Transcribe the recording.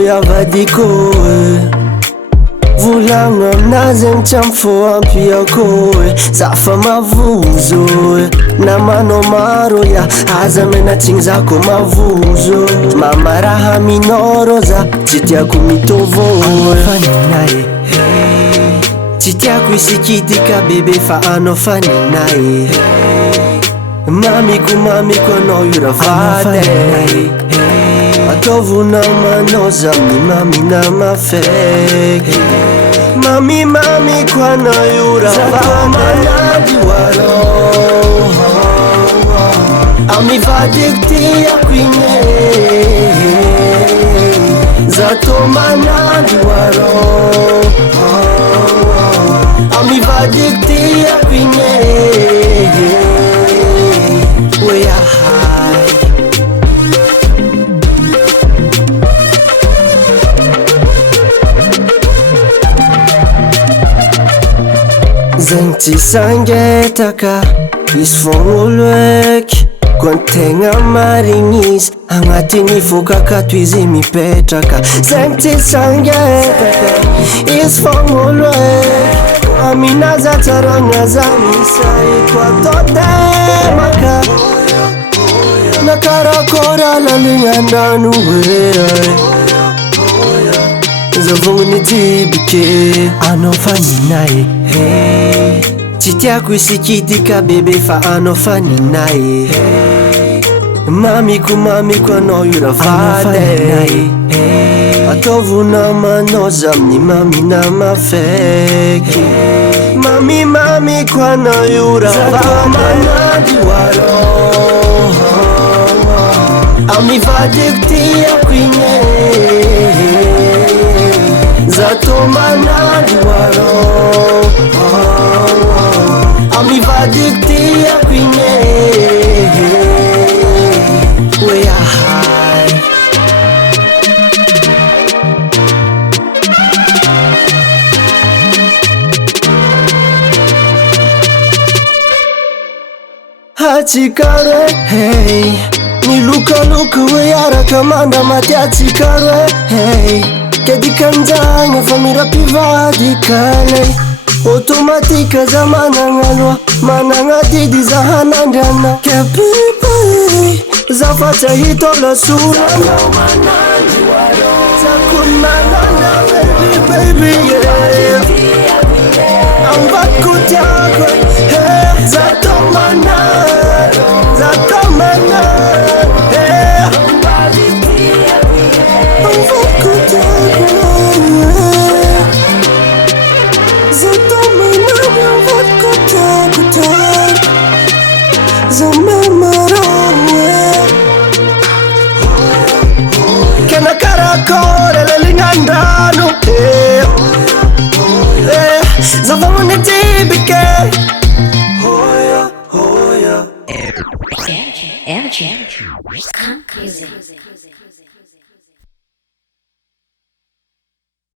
Oya vadiko volagno aminazy agny tsy am'foampiako zafa mavozo namanao maro ya aza menatsigny zako mavozo mama raha aminao rô za tsy tiako mitovô faninae tsy tiako isikitika bebe fa anao faninae mamiko anao io ravady ataovy namanao za mimami namafeky mamiko anao io ravady warô amivadiko tiako igny zato manady warô amivadiko tiako igny zegny tsy sangetaka izy fogn'olo eky koa tegna marigny izy agnatin'ny fokakato izy mipetraka zegny tsy sangetaka izy fogn'olo eky aminaza tsaragna zany saiko atao temaka nakarakôra laligna andrano zavogny jibike anao faninae tsy tiako isikitika bebe fa anao faninae mamiko anao io ravady ataovy namanao za mimami namafeky mamiko anao io ravady warô amivadiko tiako igny zato manady warô amivadiko tiako igny oe ahay hatsikaro hey nilokaloka oe araka manda maty hatsikaro hey kedikanjagna fa mirampivady kalay automatika za managna managna didy za hanandrana kepipa za fa tsy ahita lasora zakony manana baby amvatiko tiako zato manana amvatiko tiako zato manana amvatiko tiako za mamarawe kena karakôry laligna andrano zavogny jibike RJ, Skunk Music.